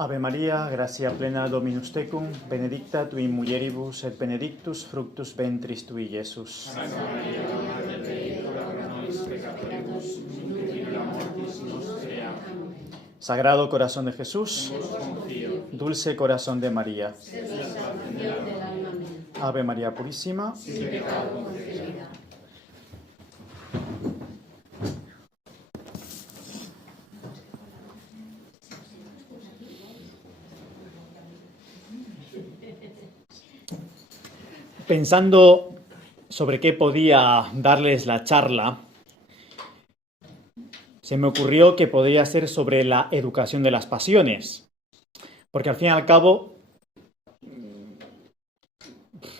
Ave Maria, gratia plena Dominus tecum, benedicta tui in mulieribus et benedictus fructus ventris tui, Iesus. Santa Maria, Mater Dei, ora pro nobis peccatoribus, nunc et in hora mortis nostre. Amén. Sagrado corazón de Jesús, En vos confío. dulce corazón de María, Ser la salvación del alma mía. Ave María Purísima, Sin pecado concebida. pensando sobre qué podía darles la charla, se me ocurrió que podría ser sobre la educación de las pasiones, porque al fin y al cabo,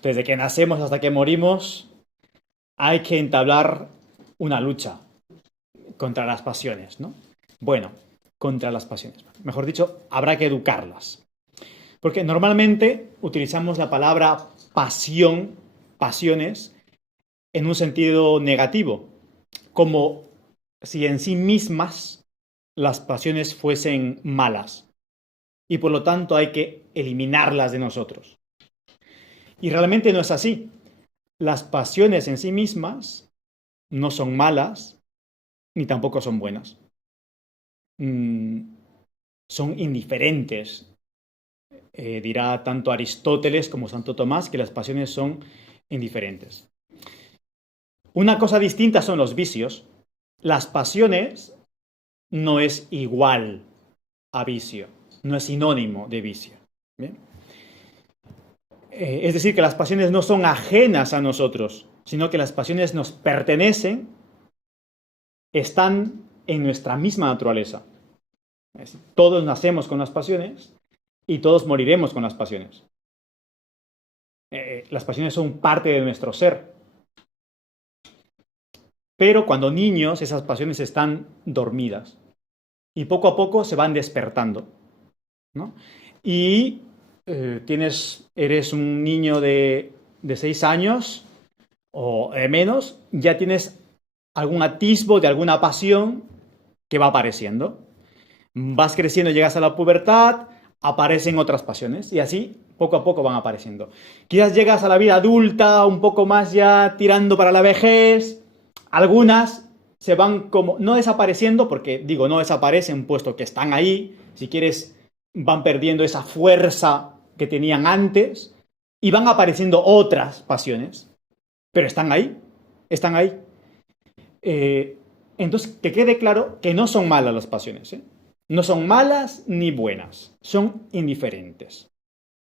desde que nacemos hasta que morimos, hay que entablar una lucha contra las pasiones, ¿no? Bueno, contra las pasiones. Mejor dicho, habrá que educarlas. Porque normalmente utilizamos la palabra pasión, pasiones, en un sentido negativo, como si en sí mismas las pasiones fuesen malas y por lo tanto hay que eliminarlas de nosotros. Y realmente no es así. Las pasiones en sí mismas no son malas ni tampoco son buenas. Son indiferentes. Dirá tanto Aristóteles como Santo Tomás que las pasiones son indiferentes. Una cosa distinta son los vicios. Las pasiones no es igual a vicio, no es sinónimo de vicio. ¿Bien? Es decir, que las pasiones no son ajenas a nosotros, sino que las pasiones nos pertenecen, están en nuestra misma naturaleza. Todos nacemos con las pasiones y todos moriremos con las pasiones. Las pasiones son parte de nuestro ser. Pero cuando niños, esas pasiones están dormidas y poco a poco se van despertando, ¿no? Y eres un niño de 6 años o menos, ya tienes algún atisbo de alguna pasión que va apareciendo. Vas creciendo, llegas a la pubertad, aparecen otras pasiones y así poco a poco van apareciendo. Quizás llegas a la vida adulta, un poco más ya tirando para la vejez. Algunas se van como, no desapareciendo, porque digo no desaparecen puesto que están ahí, si quieres van perdiendo esa fuerza que tenían antes y van apareciendo otras pasiones, pero están ahí, están ahí. Entonces, que quede claro que no son malas las pasiones, ¿eh? No son malas ni buenas, son indiferentes.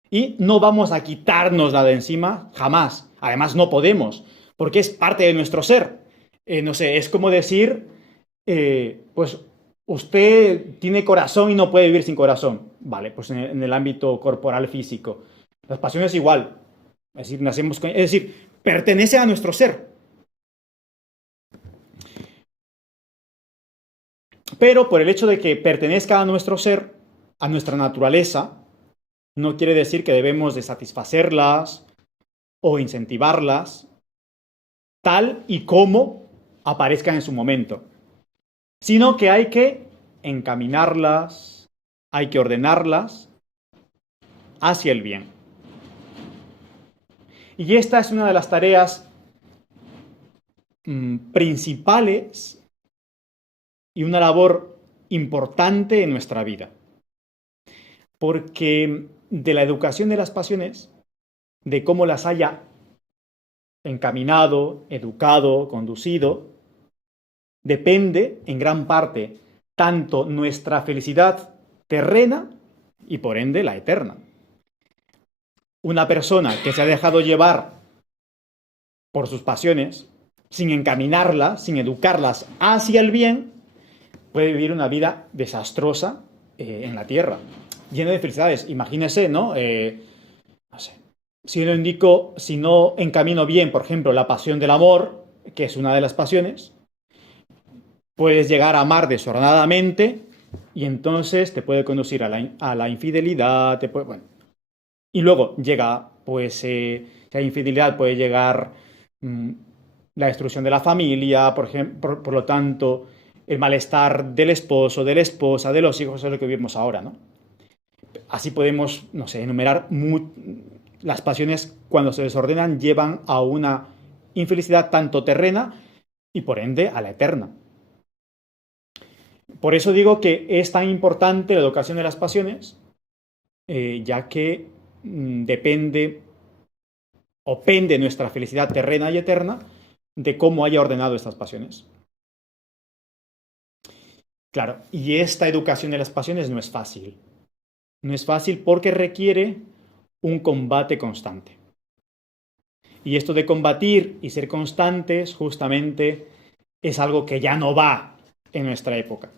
Y no vamos a quitárnosla de encima jamás, además no podemos, porque es parte de nuestro ser. No sé, es como decir, pues usted tiene corazón y no puede vivir sin corazón. Vale, pues en el ámbito corporal físico. Las pasiones igual. Es decir, nacemos con, es decir, pertenece a nuestro ser. Pero por el hecho de que pertenezca a nuestro ser, a nuestra naturaleza, no quiere decir que debemos de satisfacerlas o incentivarlas tal y como aparezcan en su momento, sino que hay que encaminarlas, hay que ordenarlas hacia el bien. Y esta es una de las tareas principales y una labor importante en nuestra vida. Porque de la educación de las pasiones, de cómo las haya encaminado, educado, conducido, depende en gran parte tanto nuestra felicidad terrena y por ende la eterna. Una persona que se ha dejado llevar por sus pasiones, sin encaminarlas, sin educarlas hacia el bien, puede vivir una vida desastrosa en la tierra, llena de felicidades. Imagínese, ¿no? No sé. Si no encamino bien, por ejemplo, la pasión del amor, que es una de las pasiones, puedes llegar a amar desordenadamente y entonces te puede conducir a la infidelidad, bueno. Y luego llega, pues, la infidelidad puede llegar la destrucción de la familia, por ejemplo, por lo tanto, el malestar del esposo, de la esposa, de los hijos, es lo que vivimos ahora, ¿no? Así podemos, no sé, enumerar las pasiones cuando se desordenan llevan a una infelicidad tanto terrena y por ende a la eterna. Por eso digo que es tan importante la educación de las pasiones, ya que depende o pende nuestra felicidad terrena y eterna de cómo haya ordenado estas pasiones. Claro, y esta educación de las pasiones no es fácil. No es fácil porque requiere un combate constante. Y esto de combatir y ser constantes justamente es algo que ya no va en nuestra época.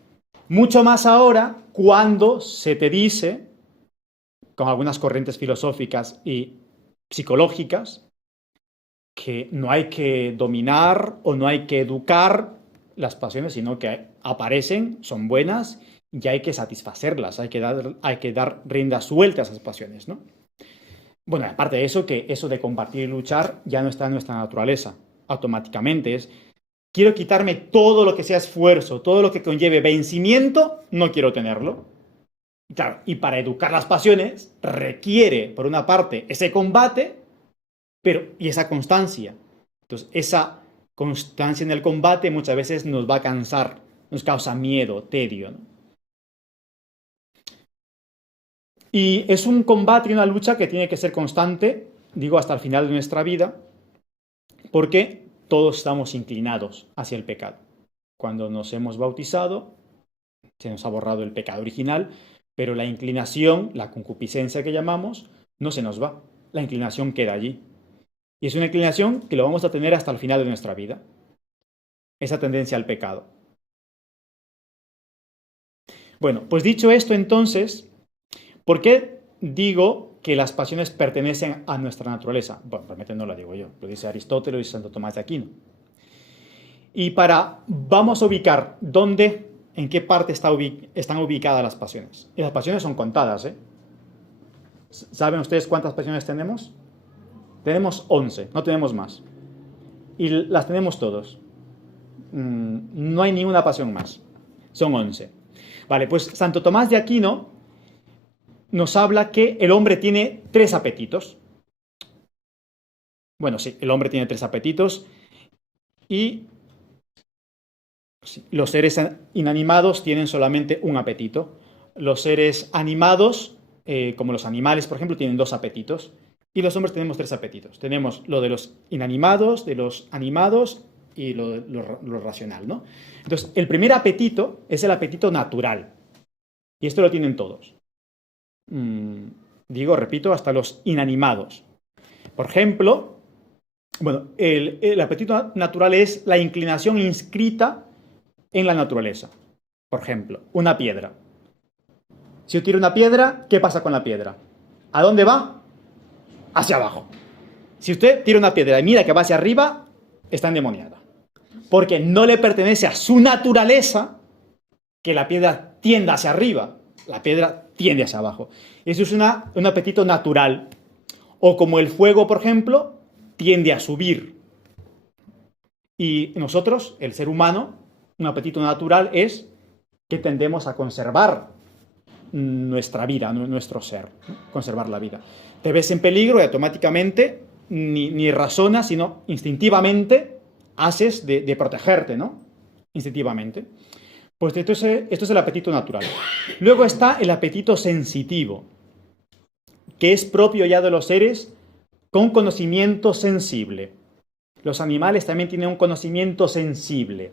Mucho más ahora cuando se te dice, con algunas corrientes filosóficas y psicológicas, que no hay que dominar o no hay que educar las pasiones, sino que aparecen, son buenas y hay que satisfacerlas, hay que dar rienda suelta a esas pasiones, ¿no? Bueno, aparte de eso, que eso de combatir y luchar ya no está en nuestra naturaleza. Automáticamente es, quiero quitarme todo lo que sea esfuerzo, todo lo que conlleve vencimiento, no quiero tenerlo. Claro, y para educar las pasiones requiere, por una parte, ese combate, y esa constancia. Entonces, esa constancia en el combate muchas veces nos va a cansar, nos causa miedo, tedio, ¿no? Y es un combate y una lucha que tiene que ser constante, digo, hasta el final de nuestra vida, porque todos estamos inclinados hacia el pecado. Cuando nos hemos bautizado, se nos ha borrado el pecado original, pero la inclinación, la concupiscencia que llamamos, no se nos va. La inclinación queda allí. Y es una inclinación que lo vamos a tener hasta el final de nuestra vida. Esa tendencia al pecado. Bueno, pues dicho esto entonces, ¿por qué digo que las pasiones pertenecen a nuestra naturaleza? Bueno, realmente no lo digo yo, lo dice Aristóteles y Santo Tomás de Aquino. Y vamos a ubicar dónde, en qué parte están ubicadas las pasiones. Y las pasiones son contadas, ¿eh? ¿Saben ustedes cuántas pasiones tenemos? Tenemos 11, no tenemos más. Y las tenemos todos. No hay ninguna pasión más. Son 11. Vale, pues Santo Tomás de Aquino nos habla que el hombre tiene 3 apetitos. Bueno, sí, el hombre tiene 3 apetitos y los seres inanimados tienen solamente un apetito. Los seres animados, como los animales, por ejemplo, tienen 2 apetitos. Y los hombres tenemos 3 apetitos. Tenemos lo de los inanimados, de los animados y lo racional, ¿no? Entonces, el primer apetito es el apetito natural. Y esto lo tienen todos. Repito, hasta los inanimados. Por ejemplo, bueno, el apetito natural es la inclinación inscrita en la naturaleza. Por ejemplo, una piedra. Si yo tiro una piedra, ¿qué pasa con la piedra? ¿A dónde va? Hacia abajo. Si usted tira una piedra y mira que va hacia arriba, está endemoniada. Porque no le pertenece a su naturaleza que la piedra tienda hacia arriba. La piedra tiende hacia abajo. Eso es un apetito natural. O como el fuego, por ejemplo, tiende a subir. Y nosotros, el ser humano, un apetito natural es que tendemos a conservar nuestra vida, nuestro ser, conservar la vida. Te ves en peligro y automáticamente ni razonas, sino instintivamente haces de protegerte, ¿no? Instintivamente. Pues esto es el apetito natural. Luego está el apetito sensitivo, que es propio ya de los seres con conocimiento sensible. Los animales también tienen un conocimiento sensible,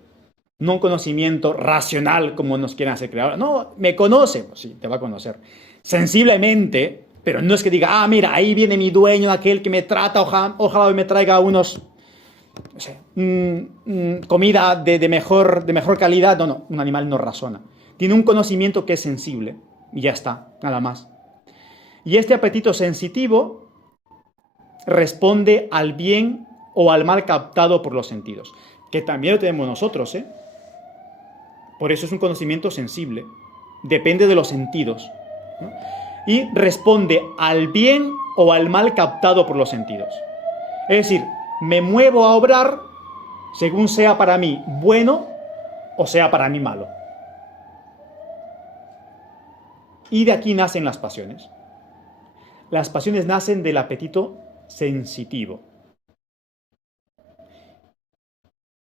no un conocimiento racional como nos quieren hacer creer. No, me conoce, pues sí, te va a conocer. Sensiblemente, pero no es que diga, mira, ahí viene mi dueño, aquel que me trata, ojalá hoy me traiga unos, no sé, comida de mejor calidad. No, un animal no razona. Tiene un conocimiento que es sensible y ya está, nada más. Y este apetito sensitivo responde al bien o al mal captado por los sentidos, que también lo tenemos nosotros, ¿eh? Por eso es un conocimiento sensible. Depende de los sentidos, ¿no? Y responde al bien o al mal captado por los sentidos. Es decir, me muevo a obrar según sea para mí bueno o sea para mí malo. Y de aquí nacen las pasiones. Las pasiones nacen del apetito sensitivo.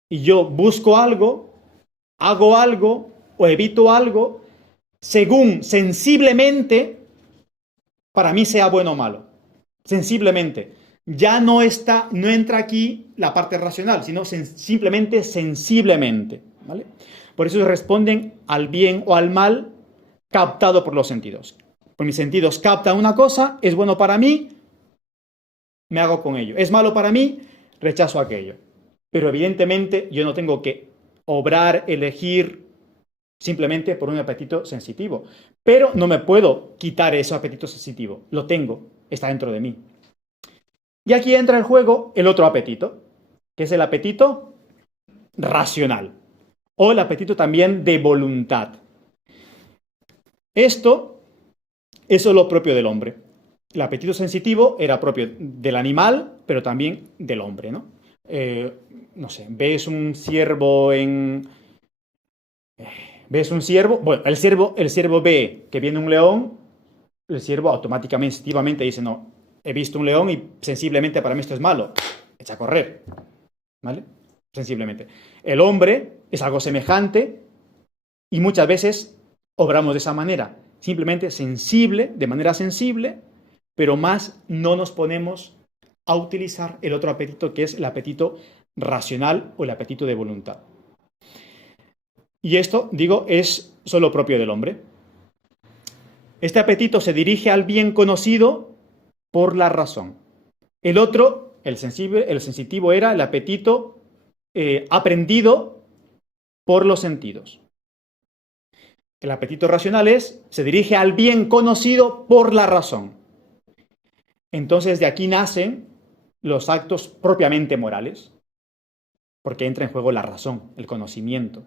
Y yo busco algo, hago algo o evito algo según sensiblemente para mí sea bueno o malo. Sensiblemente. Ya no entra aquí la parte racional, sino simplemente sensiblemente, ¿vale? Por eso responden al bien o al mal captado por los sentidos. Por mis sentidos captan una cosa, es bueno para mí, me hago con ello. Es malo para mí, rechazo aquello. Pero evidentemente yo no tengo que obrar, elegir simplemente por un apetito sensitivo. Pero no me puedo quitar ese apetito sensitivo. Lo tengo, está dentro de mí. Y aquí entra en juego el otro apetito, que es el apetito racional. O el apetito también de voluntad. Esto es lo propio del hombre. El apetito sensitivo era propio del animal, pero también del hombre, ¿no? No sé, ves un ciervo ¿ves un ciervo? Bueno, el ciervo ve que viene un león, el ciervo automáticamente, instintivamente dice, no, he visto un león y sensiblemente para mí esto es malo. Echa a correr, ¿vale? Sensiblemente. El hombre es algo semejante y muchas veces obramos de esa manera, simplemente sensible, de manera sensible, pero más no nos ponemos a utilizar el otro apetito que es el apetito racional o el apetito de voluntad. Y esto, digo, es solo propio del hombre. Este apetito se dirige al bien conocido por la razón. El otro, el sensitivo, era el apetito aprendido por los sentidos. El apetito racional se dirige al bien conocido por la razón. Entonces de aquí nacen los actos propiamente morales, porque entra en juego la razón, el conocimiento.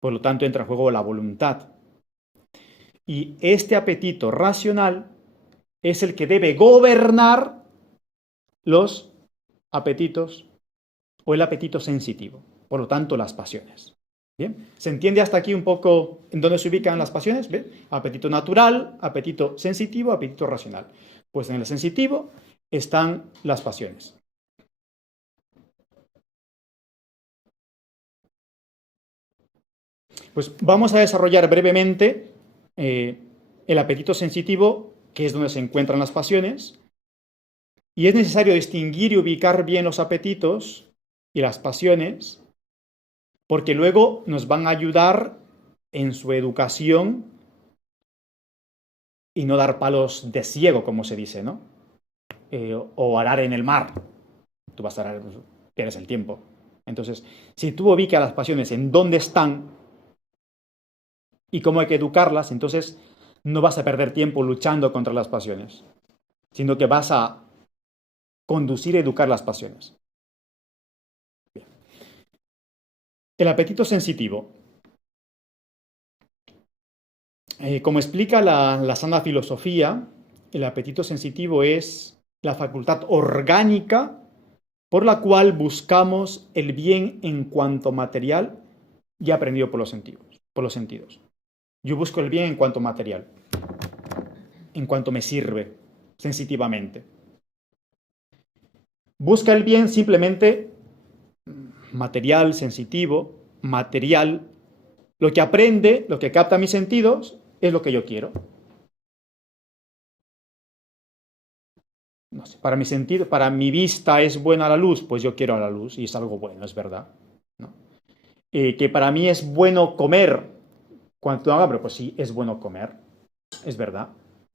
Por lo tanto, entra en juego la voluntad. Y este apetito racional es el que debe gobernar los apetitos o el apetito sensitivo. Por lo tanto, las pasiones. ¿Bien? ¿Se entiende hasta aquí un poco en dónde se ubican las pasiones? ¿Ven? Apetito natural, apetito sensitivo, apetito racional. Pues en el sensitivo están las pasiones. Pues vamos a desarrollar brevemente el apetito sensitivo, que es donde se encuentran las pasiones, y es necesario distinguir y ubicar bien los apetitos y las pasiones, porque luego nos van a ayudar en su educación y no dar palos de ciego, como se dice, ¿no? O arar en el mar. Tú vas a arar, pierdes el tiempo. Entonces, si tú ubicas las pasiones en dónde están y cómo hay que educarlas, entonces no vas a perder tiempo luchando contra las pasiones, sino que vas a conducir y educar las pasiones. Bien. El apetito sensitivo. Como explica la sana filosofía, el apetito sensitivo es la facultad orgánica por la cual buscamos el bien en cuanto material y aprendido por los sentidos. Yo busco el bien en cuanto material, en cuanto me sirve sensitivamente. Busca el bien simplemente material, sensitivo, material. Lo que aprende, lo que capta mis sentidos, es lo que yo quiero. No sé, para mi sentido, para mi vista es buena la luz, pues yo quiero la luz y es algo bueno, es verdad, ¿no? Que para mí es bueno comer. Cuando hago hambre, pues sí, es bueno comer, es verdad.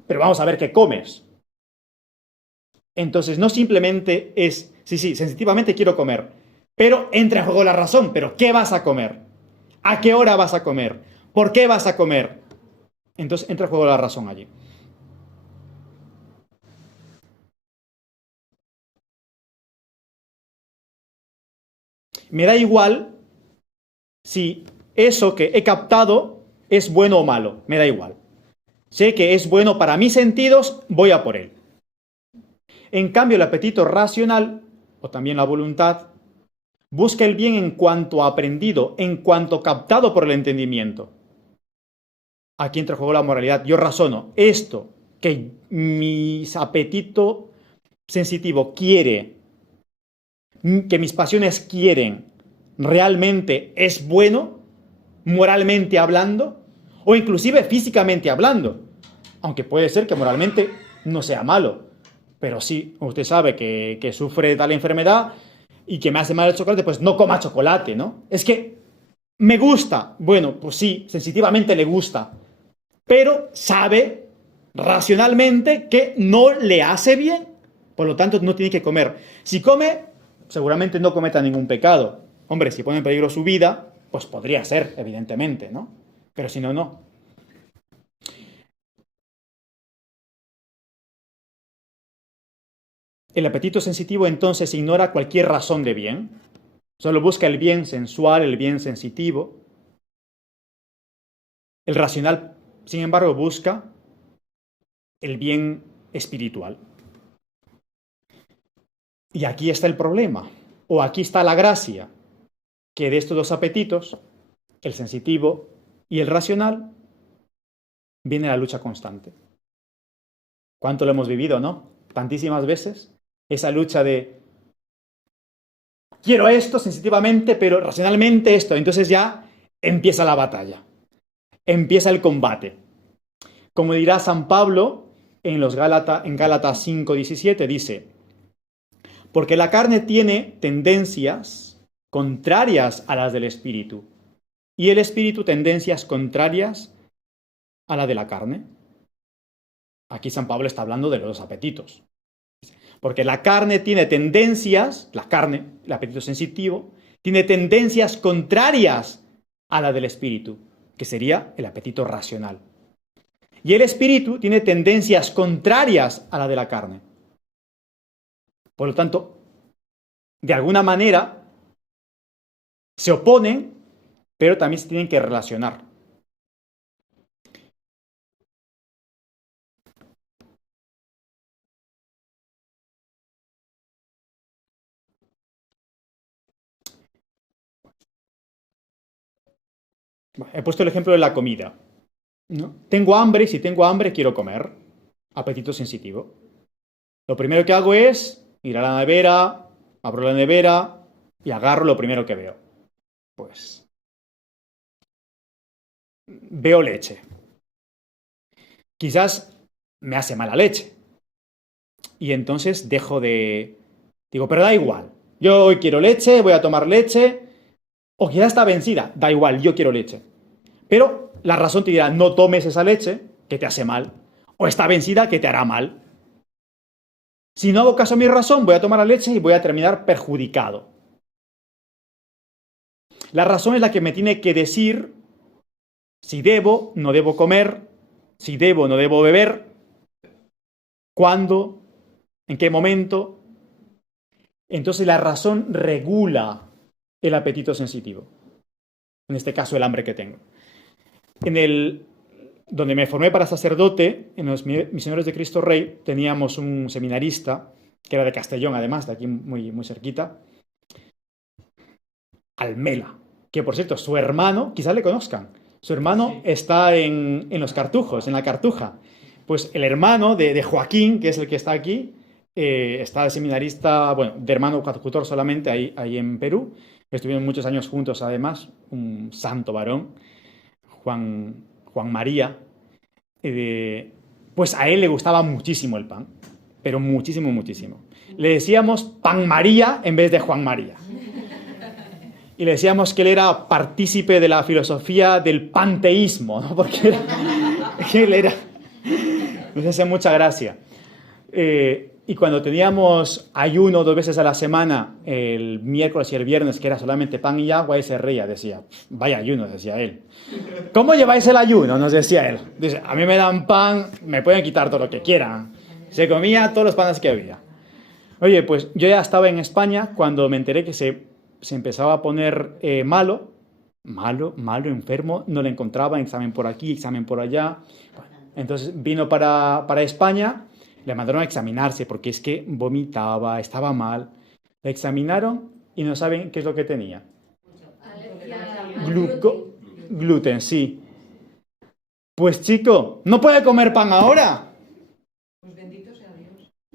Pero vamos a ver qué comes. Entonces, no simplemente es, sí, sensitivamente quiero comer, pero entra en juego la razón. ¿Pero qué vas a comer? ¿A qué hora vas a comer? ¿Por qué vas a comer? Entonces, entra en juego la razón allí. Me da igual si eso que he captado es bueno o malo, me da igual. Sé que es bueno para mis sentidos, voy a por él. En cambio, el apetito racional, o también la voluntad, busca el bien en cuanto aprendido, en cuanto captado por el entendimiento. Aquí entra en juego la moralidad. Yo razono, esto que mi apetito sensitivo quiere, que mis pasiones quieren, realmente es bueno, moralmente hablando, o inclusive físicamente hablando. Aunque puede ser que moralmente no sea malo. Pero sí, usted sabe que sufre de tal enfermedad y que me hace mal el chocolate, pues no coma chocolate, ¿no? Es que me gusta. Bueno, pues sí, sensitivamente le gusta. Pero sabe racionalmente que no le hace bien. Por lo tanto, no tiene que comer. Si come, seguramente no cometa ningún pecado. Hombre, si pone en peligro su vida, pues podría ser, evidentemente, ¿no? Pero si no, no. El apetito sensitivo entonces ignora cualquier razón de bien. Solo busca el bien sensual, el bien sensitivo. El racional, sin embargo, busca el bien espiritual. Y aquí está el problema, o aquí está la gracia, que de estos dos apetitos, el sensitivo y el racional, viene la lucha constante. ¿Cuánto lo hemos vivido, no? Tantísimas veces. Esa lucha de quiero esto sensitivamente, pero racionalmente esto. Entonces ya empieza la batalla. Empieza el combate. Como dirá San Pablo en Gálatas 5:17, dice: porque la carne tiene tendencias contrarias a las del espíritu, y el espíritu tendencias contrarias a la de la carne. Aquí San Pablo está hablando de los dos apetitos. Porque la carne tiene tendencias, la carne, el apetito sensitivo, tiene tendencias contrarias a la del espíritu, que sería el apetito racional. Y el espíritu tiene tendencias contrarias a la de la carne. Por lo tanto, de alguna manera, se oponen, pero también se tienen que relacionar. He puesto el ejemplo de la comida, ¿no? Tengo hambre y si tengo hambre quiero comer. Apetito sensitivo. Lo primero que hago es ir a la nevera, abro la nevera y agarro lo primero que veo. Pues veo leche. Quizás me hace mala leche. Y entonces digo, pero da igual. Yo hoy quiero leche, voy a tomar leche. O quizás está vencida. Da igual, yo quiero leche. Pero la razón te dirá, no tomes esa leche, que te hace mal. O está vencida, que te hará mal. Si no hago caso a mi razón, voy a tomar la leche y voy a terminar perjudicado. La razón es la que me tiene que decir si debo, no debo comer, si debo, no debo beber, cuándo, en qué momento. Entonces la razón regula el apetito sensitivo. En este caso, el hambre que tengo. Donde me formé para sacerdote, en los Misioneros de Cristo Rey, teníamos un seminarista, que era de Castellón, además, de aquí muy, muy cerquita, Almela, que por cierto, su hermano, quizás le conozcan, su hermano está en los Cartujos, en la Cartuja. Pues el hermano de Joaquín, que es el que está aquí, está de seminarista, bueno, de hermano tutor solamente, ahí en Perú. Estuvieron muchos años juntos, además, un santo varón, Juan María. Pues a él le gustaba muchísimo el pan, pero muchísimo, muchísimo. Le decíamos Pan María en vez de Juan María. Y le decíamos que él era partícipe de la filosofía del panteísmo, ¿no? Porque él era... Nos hace mucha gracia. Y cuando teníamos ayuno 2 veces a la semana, el miércoles y el viernes, que era solamente pan y agua, él se reía, decía, vaya ayuno, decía él. ¿Cómo lleváis el ayuno? Nos decía él. Dice, a mí me dan pan, me pueden quitar todo lo que quieran. Se comía todos los panes que había. Oye, pues yo ya estaba en España cuando me enteré que se empezaba a poner malo, enfermo, no le encontraba, examen por aquí, examen por allá. Entonces vino para España. Le mandaron a examinarse porque es que vomitaba, estaba mal. Le examinaron y no saben qué es lo que tenía. Gluten, sí. Pues chico, ¿no puede comer pan ahora?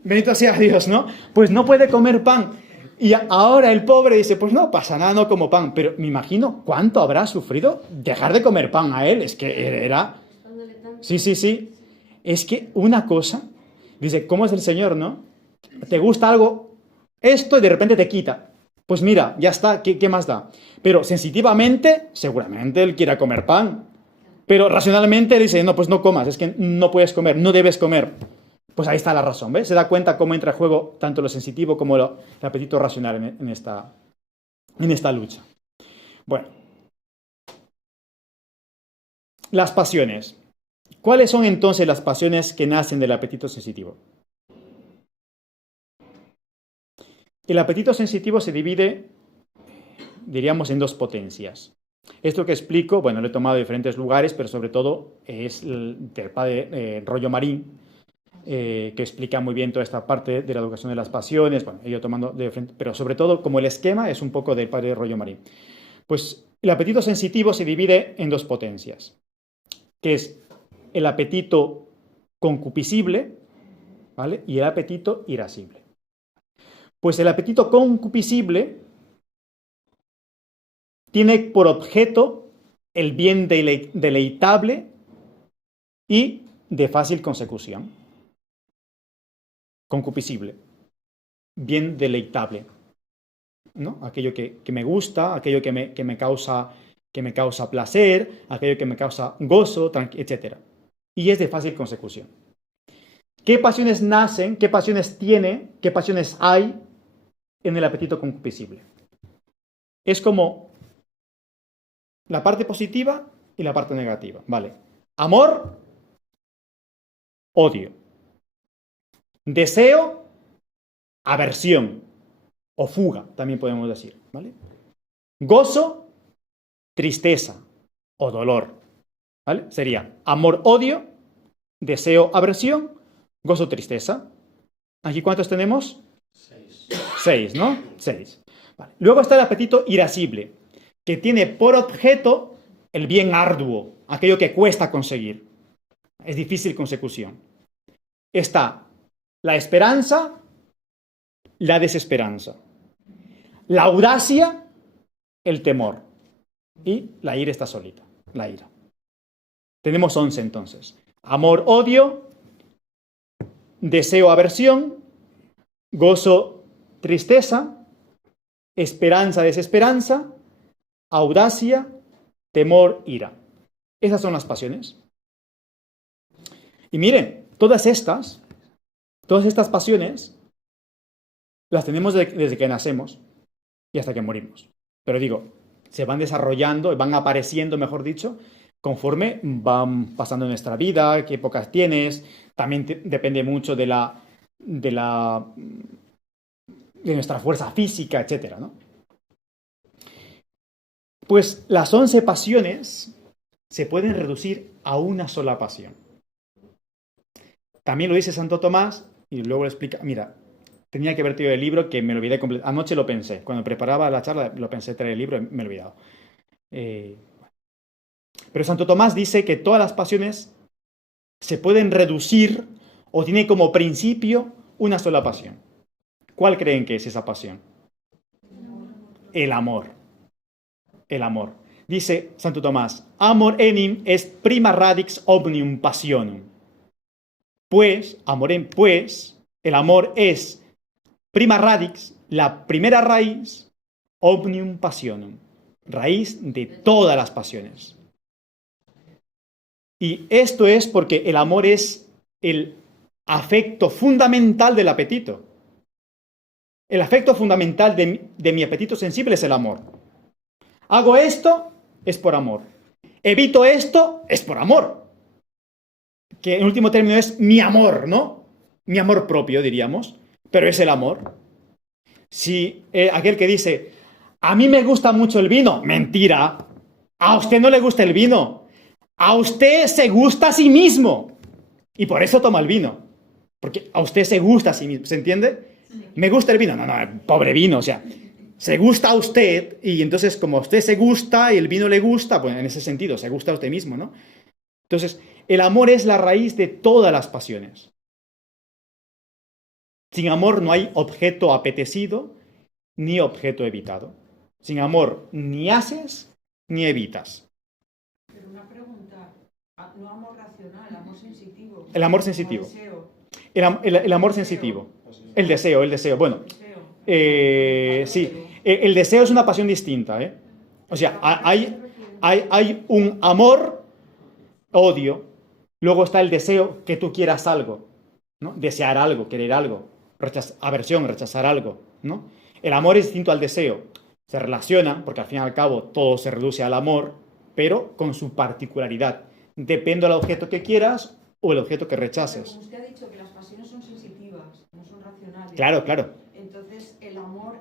Bendito sea Dios, ¿no? Pues no puede comer pan. Y ahora el pobre dice, pues no pasa nada, no como pan. Pero me imagino cuánto habrá sufrido dejar de comer pan a él. Es que era... Sí, sí, sí. Es que una cosa, dice, ¿cómo es el Señor, no? Te gusta algo, esto y de repente te quita. Pues mira, ya está, ¿qué más da? Pero sensitivamente, seguramente él quiera comer pan. Pero racionalmente dice, no, pues no comas, es que no puedes comer, no debes comer. Pues ahí está la razón, ¿ves? Se da cuenta cómo entra en juego tanto lo sensitivo como el apetito racional en esta lucha. Bueno, las pasiones. ¿Cuáles son entonces las pasiones que nacen del apetito sensitivo? El apetito sensitivo se divide, diríamos, en dos potencias. Esto que explico, bueno, lo he tomado de diferentes lugares, pero sobre todo es del padre Rollo Marín, que explica muy bien toda esta parte de la educación de las pasiones. Bueno, he ido tomando de frente, pero sobre todo, como el esquema es un poco del padre Rollo Marín. Pues el apetito sensitivo se divide en dos potencias, que es el apetito concupiscible, ¿vale? Y el apetito irascible. Pues el apetito concupiscible tiene por objeto el bien deleitable y de fácil consecución. Concupiscible, bien deleitable, ¿no? Aquello que me gusta, aquello que me causa placer, aquello que me causa gozo, etc. Y es de fácil consecución. ¿Qué pasiones nacen? ¿Qué pasiones tiene? ¿Qué pasiones hay en el apetito concupiscible? Es como la parte positiva y la parte negativa, ¿vale? Amor, odio. Deseo, aversión o fuga, también podemos decir, ¿vale? Gozo, tristeza o dolor, ¿vale? Sería amor, odio, deseo, aversión, gozo, tristeza. ¿Aquí cuántos tenemos? 6, ¿no? 6. Vale. Luego está el apetito irascible, que tiene por objeto el bien arduo, aquello que cuesta conseguir. Es difícil consecución. Está la esperanza, la desesperanza. La audacia, el temor. Y la ira está solita, la ira. Tenemos 11 entonces. Amor, odio, deseo, aversión, gozo, tristeza, esperanza, desesperanza, audacia, temor, ira. Esas son las pasiones. Y miren, todas estas pasiones las tenemos desde que nacemos y hasta que morimos. Pero digo, se van desarrollando, van apareciendo, mejor dicho, conforme van pasando en nuestra vida, qué épocas tienes. También depende mucho de nuestra fuerza física, etcétera, ¿no? Pues las 11 pasiones se pueden reducir a una sola pasión. También lo dice Santo Tomás y luego lo explica. Mira, tenía que haber traído el libro que me lo olvidé completamente. Anoche lo pensé. Cuando preparaba la charla lo pensé traer el libro y me he olvidado. Pero Santo Tomás dice que todas las pasiones se pueden reducir o tienen como principio una sola pasión. ¿Cuál creen que es esa pasión? El amor. El amor. Dice Santo Tomás, amor enim est prima radix omnium passionum. Pues, el amor es prima radix, la primera raíz, omnium passionum, raíz de todas las pasiones. Y esto es porque el amor es el afecto fundamental del apetito. El afecto fundamental de mi apetito sensible es el amor. Hago esto, es por amor. Evito esto, es por amor. Que en último término es mi amor, ¿no? Mi amor propio, diríamos, pero es el amor. Si aquel que dice, a mí me gusta mucho el vino, mentira. A usted no le gusta el vino. A usted se gusta a sí mismo. Y por eso toma el vino. Porque a usted se gusta a sí mismo, ¿se entiende? Me gusta el vino. No, pobre vino, o sea, se gusta a usted y entonces como a usted se gusta y el vino le gusta, pues en ese sentido, se gusta a usted mismo, ¿no? Entonces, el amor es la raíz de todas las pasiones. Sin amor no hay objeto apetecido ni objeto evitado. Sin amor ni haces ni evitas. Pero una pregunta, no amor racional, amor sensitivo. El amor sensitivo. Como deseo, El amor sensitivo. El deseo. Bueno, deseo. sí. El deseo es una pasión distinta, ¿eh? O sea, hay un amor, odio, luego está el deseo que tú quieras algo, ¿no? Desear algo, querer algo, aversión, rechazar algo, ¿no? El amor es distinto al deseo. Se relaciona, porque al fin y al cabo todo se reduce al amor, pero con su particularidad. Depende del objeto que quieras o el objeto que Pero rechaces. como usted ha dicho que las pasiones son sensitivas, no son racionales. Claro, claro. Entonces, el amor,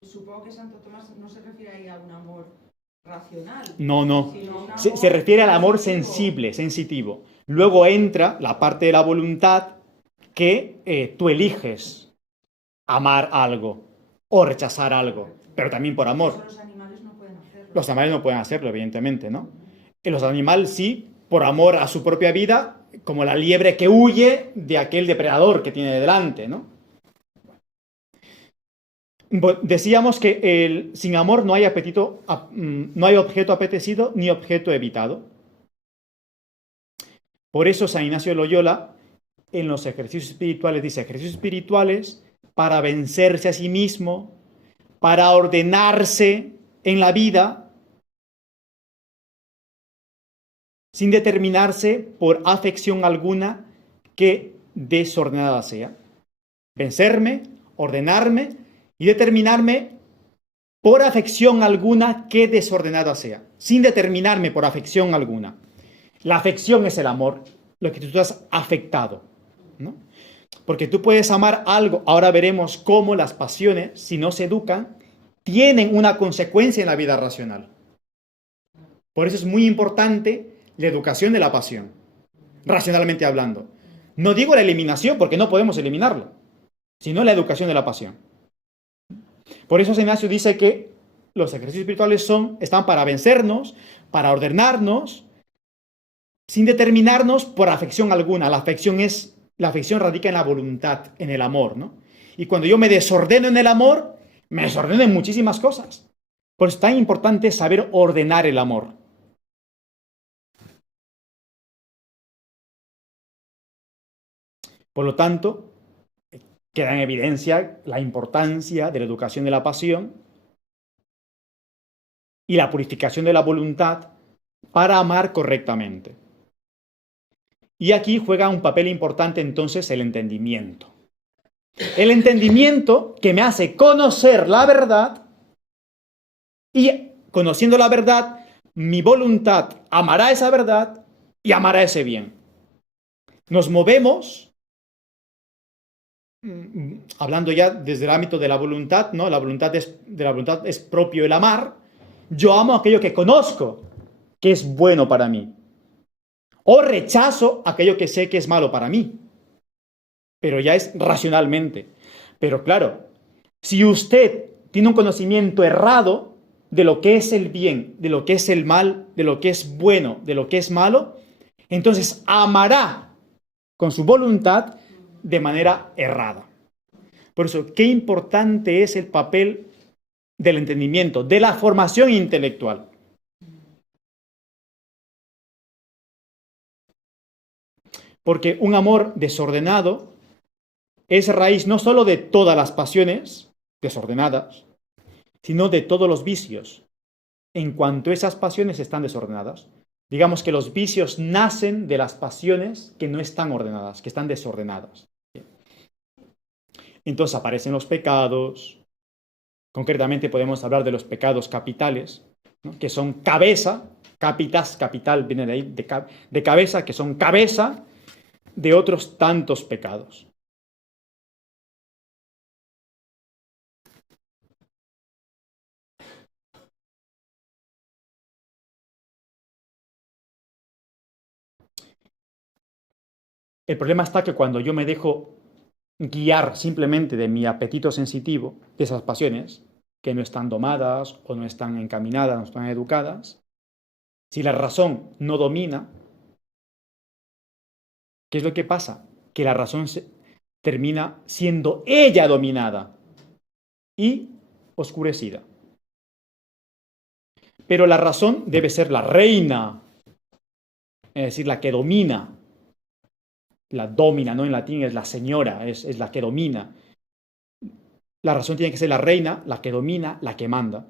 supongo que Santo Tomás no se refiere ahí a un amor racional. No. Sino a un amor Se refiere al amor sensitivo. sensitivo. Luego entra la parte de la voluntad que tú eliges amar algo o rechazar algo, pero también por amor. Eso los animales no pueden hacerlo. Los animales no pueden hacerlo, evidentemente, ¿no? Y los animales sí, por amor a su propia vida, como la liebre que huye de aquel depredador que tiene delante, ¿no? Decíamos que sin amor no hay apetito, no hay objeto apetecido ni objeto evitado. Por eso San Ignacio de Loyola, en los ejercicios espirituales, dice ejercicios espirituales para vencerse a sí mismo, para ordenarse en la vida, sin determinarse por afección alguna que desordenada sea. Vencerme, ordenarme y determinarme por afección alguna que desordenada sea, sin determinarme por afección alguna. La afección es el amor, lo que tú has afectado, ¿no? Porque tú puedes amar algo, ahora veremos cómo las pasiones, si no se educan, tienen una consecuencia en la vida racional. Por eso es muy importante la educación de la pasión, racionalmente hablando. No digo la eliminación, porque no podemos eliminarlo, sino la educación de la pasión. Por eso San Ignacio dice que los ejercicios espirituales están para vencernos, para ordenarnos, sin determinarnos por afección alguna. La afección radica en la voluntad, en el amor, ¿no? Y cuando yo me desordeno en el amor, me desordeno en muchísimas cosas. Por eso es tan importante saber ordenar el amor. Por lo tanto, queda en evidencia la importancia de la educación de la pasión y la purificación de la voluntad para amar correctamente. Y aquí juega un papel importante entonces el entendimiento. El entendimiento que me hace conocer la verdad y conociendo la verdad, mi voluntad amará esa verdad y amará ese bien. Nos movemos, hablando ya desde el ámbito de la voluntad, ¿no? De la voluntad es propio el amar. Yo amo aquello que conozco, que es bueno para mí. O rechazo aquello que sé que es malo para mí. Pero ya es racionalmente. Pero claro, si usted tiene un conocimiento errado de lo que es el bien, de lo que es el mal, de lo que es bueno, de lo que es malo, entonces amará con su voluntad de manera errada. Por eso, qué importante es el papel del entendimiento, de la formación intelectual. Porque un amor desordenado es raíz no solo de todas las pasiones desordenadas, sino de todos los vicios, en cuanto esas pasiones están desordenadas. Digamos que los vicios nacen de las pasiones que no están ordenadas, que están desordenadas. Entonces aparecen los pecados. Concretamente podemos hablar de los pecados capitales, ¿no? Que son cabeza, capitas, capital viene de ahí, de cabeza, que son cabeza de otros tantos pecados. El problema está que cuando yo me dejo guiar simplemente de mi apetito sensitivo, de esas pasiones, que no están domadas o no están encaminadas, no están educadas, si la razón no domina, ¿qué es lo que pasa? Que la razón termina siendo ella dominada y oscurecida. Pero la razón debe ser la reina, es decir, la que domina. La domina, ¿no? En latín es la señora, es la que domina. La razón tiene que ser la reina, la que domina, la que manda.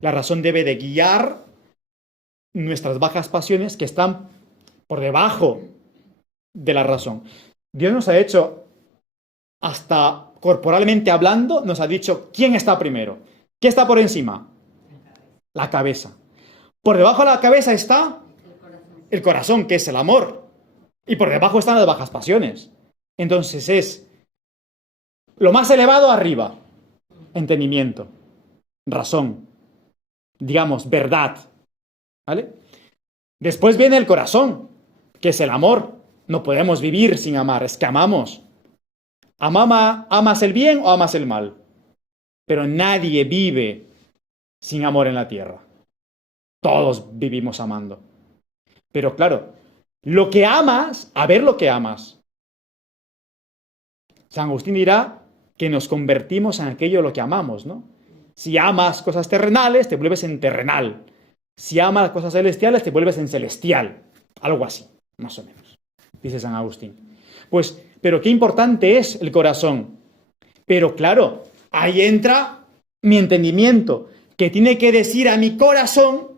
La razón debe de guiar nuestras bajas pasiones que están por debajo de la razón. Dios nos ha hecho, hasta corporalmente hablando, nos ha dicho quién está primero. ¿Qué está por encima? La cabeza. Por debajo de la cabeza está el corazón, que es el amor. Y por debajo están las bajas pasiones. Entonces es lo más elevado arriba. Entendimiento, razón, digamos, verdad. ¿Vale? Después viene el corazón, que es el amor. No podemos vivir sin amar, es que amamos. ¿Amas el bien o amas el mal? Pero nadie vive sin amor en la tierra. Todos vivimos amando. Pero claro, lo que amas, a ver lo que amas. San Agustín dirá que nos convertimos en aquello lo que amamos, ¿no? Si amas cosas terrenales, te vuelves en terrenal. Si amas cosas celestiales, te vuelves en celestial. Algo así, más o menos, dice San Agustín. Pues, pero qué importante es el corazón. Pero claro, ahí entra mi entendimiento, que tiene que decir a mi corazón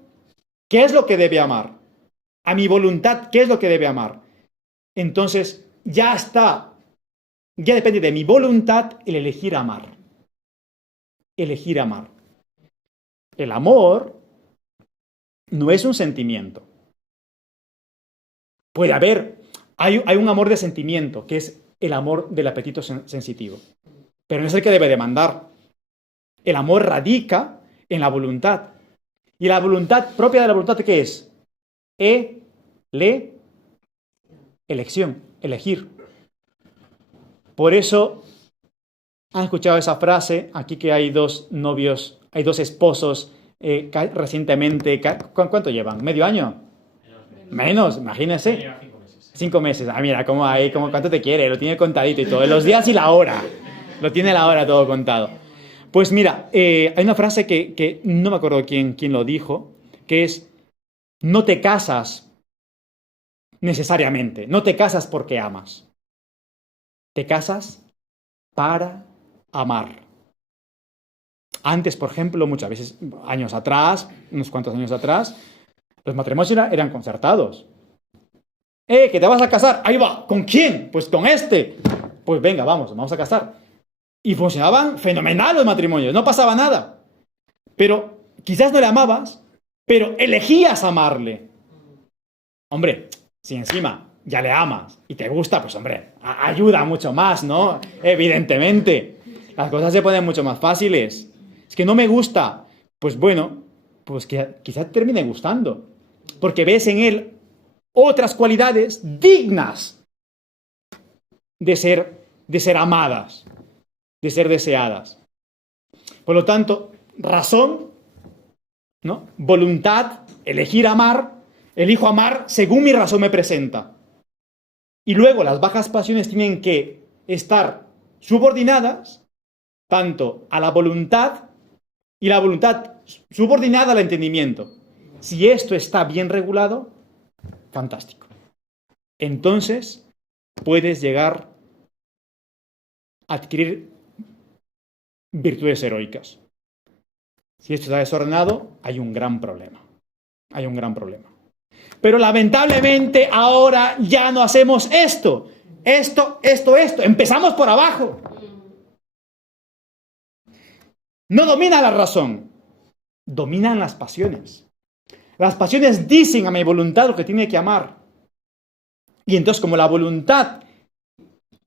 qué es lo que debe amar. A mi voluntad, qué es lo que debe amar. Entonces, ya depende de mi voluntad el elegir amar. Elegir amar. El amor no es un sentimiento. Puede haber, hay un amor de sentimiento, que es el amor del apetito sensitivo. Pero no es el que debe demandar. El amor radica en la voluntad. ¿Y la voluntad propia de la voluntad qué es? Elección, elegir. Por eso, ¿han escuchado esa frase? Aquí que hay dos novios, hay dos esposos recientemente. ¿Cuánto llevan? ¿Medio año? Menos, imagínense. 5 meses. Ah, mira, cuánto te quiere, lo tiene contadito y todo. Los días y la hora. Lo tiene la hora todo contado. Pues mira, hay una frase que no me acuerdo quién lo dijo, que es: no te casas necesariamente, no te casas porque amas. Te casas para amar. Antes, por ejemplo, muchas veces, años atrás, unos cuantos años atrás, los matrimonios eran concertados. Que te vas a casar, ahí va, ¿con quién? Pues con este. Pues venga, vamos a casar. Y funcionaban fenomenal los matrimonios, no pasaba nada. Pero quizás no le amabas, pero elegías amarle. Hombre, si encima ya le amas y te gusta, pues hombre, ayuda mucho más, ¿no? Evidentemente. Las cosas se ponen mucho más fáciles. Es que no me gusta. Pues bueno, pues que quizás termine gustando. Porque ves en él otras cualidades dignas de ser amadas, de ser deseadas. Por lo tanto, razón, ¿no? Voluntad, elegir amar, elijo amar según mi razón me presenta. Y luego las bajas pasiones tienen que estar subordinadas tanto a la voluntad y la voluntad subordinada al entendimiento. Si esto está bien regulado, fantástico. Entonces puedes llegar a adquirir virtudes heroicas. Si esto está desordenado, hay un gran problema. Hay un gran problema. Pero lamentablemente ahora ya no hacemos esto. Esto. Empezamos por abajo. No domina la razón. Dominan las pasiones. Las pasiones dicen a mi voluntad lo que tiene que amar. Y entonces, como la voluntad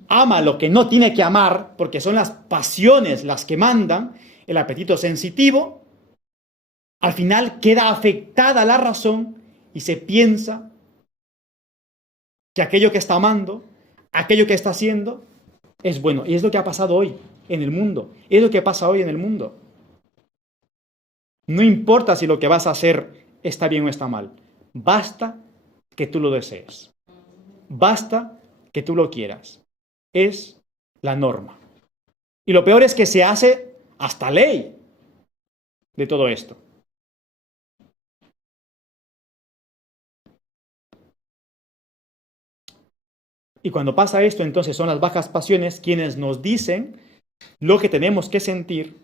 ama lo que no tiene que amar, porque son las pasiones las que mandan, el apetito sensitivo, al final queda afectada la razón y se piensa que aquello que está amando, aquello que está haciendo, es bueno. Y es lo que ha pasado hoy en el mundo. Es lo que pasa hoy en el mundo. No importa si lo que vas a hacer está bien o está mal. Basta que tú lo desees. Basta que tú lo quieras. es la norma. Y lo peor es que se hace hasta ley de todo esto. Y cuando pasa esto, entonces son las bajas pasiones quienes nos dicen lo que tenemos que sentir,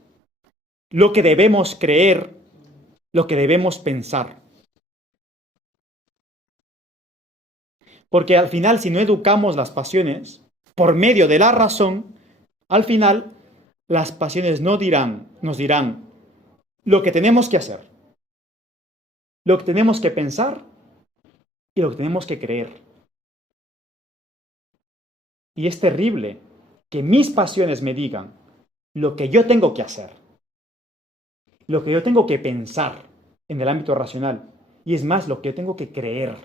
lo que debemos creer, lo que debemos pensar. Porque al final, si no educamos las pasiones por medio de la razón, al final las pasiones nos dirán lo que tenemos que hacer, lo que tenemos que pensar y lo que tenemos que creer. Y es terrible que mis pasiones me digan lo que yo tengo que hacer, lo que yo tengo que pensar en el ámbito racional, y es más, lo que yo tengo que creer.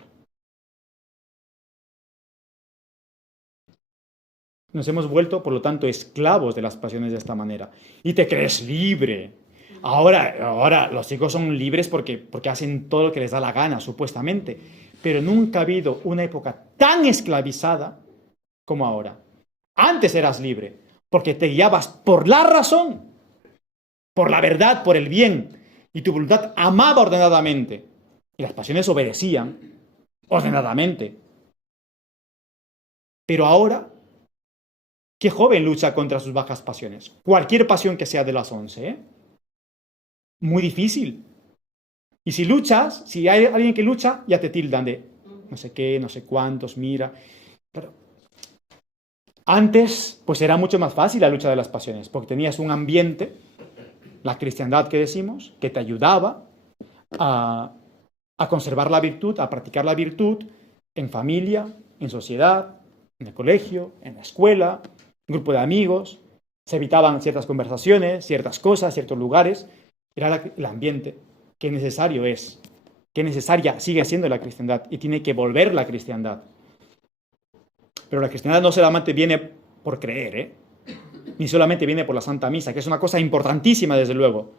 Nos hemos vuelto, por lo tanto, esclavos de las pasiones de esta manera. Y te crees libre. Ahora los hijos son libres porque hacen todo lo que les da la gana, supuestamente. Pero nunca ha habido una época tan esclavizada como ahora. Antes eras libre, porque te guiabas por la razón, por la verdad, por el bien, y tu voluntad amaba ordenadamente, y las pasiones obedecían ordenadamente. Pero ahora, ¿qué joven lucha contra sus bajas pasiones? Cualquier pasión que sea de las 11, ¿eh? Muy difícil. Y si luchas, si hay alguien que lucha, ya te tildan de no sé qué, no sé cuántos, mira. Pero antes, pues era mucho más fácil la lucha de las pasiones, porque tenías un ambiente, la cristiandad que decimos, que te ayudaba a conservar la virtud, a practicar la virtud en familia, en sociedad, en el colegio, en la escuela, un grupo de amigos. Se evitaban ciertas conversaciones, ciertas cosas, ciertos lugares. Era el ambiente que necesario es, que necesaria sigue siendo la cristiandad y tiene que volver la cristiandad. Pero la cristiandad no solamente viene por creer, ni solamente viene por la Santa Misa, que es una cosa importantísima desde luego,